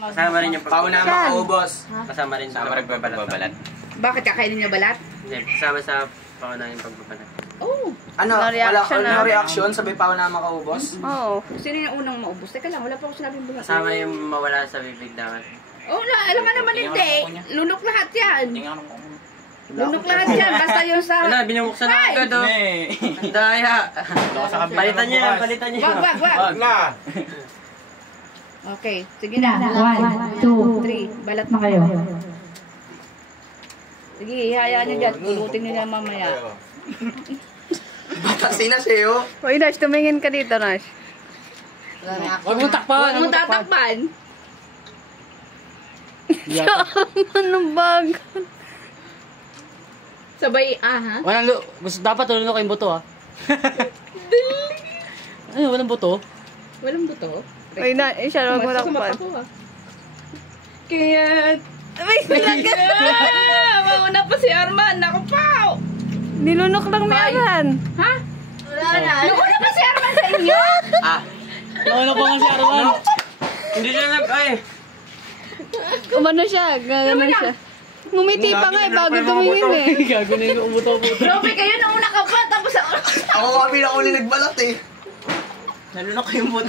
Kasama rin yung pauna makaubos. Kasama rin sa pagbabalat. Bakit kakainin niyo balat? Hindi, kasama sa pauna yung pagbabalat. Oh. Ano? Wala reaction? Sabi pauna makaubos? Oo. Sino yung unang maubos? Teka lang, wala pa ako sinabing bulat. Kasama yung mawala sa bibig dapat. Oh, alam nga naman hindi. Lunok lahat yan. Lunok lahat yan. Basta yung sa... Ano, binubuksan na agad o. Ang daya. Palitan niyo yan, palitan niyo. Wag na. Okay, sige na. 1, 2, 3. Balat na kayo. Sige, ihayaan nyo dyan. Pulutin nyo yan mamaya. Batasi na siya oh. Hoy, Nash, tumingin ka dito, Nash. Huwag mo takpan. Huwag mo tatakpan. Anong bag? Sabay, ha? Dapat tulunok yung buto, ha? Ano, walang buto? Walang buto? Ay na, siya huwag mo takpan. Kaya... May sinaga! Mauna pa si Arman! Naku, Pao! Nilunok lang ni Arman. Ha? Wala na. Nauna pa si Arman sa inyo? Nauna pa nga si Arman. Hindi siya ay. Umano siya, gano'n siya. Ngumiti pa nga bago tumingin eh. Gago na yung umuto-buto. Robby, kayo nauna ka pa, tapos ako. Ako kami na uli nagbalat eh. Nalunok yung buto.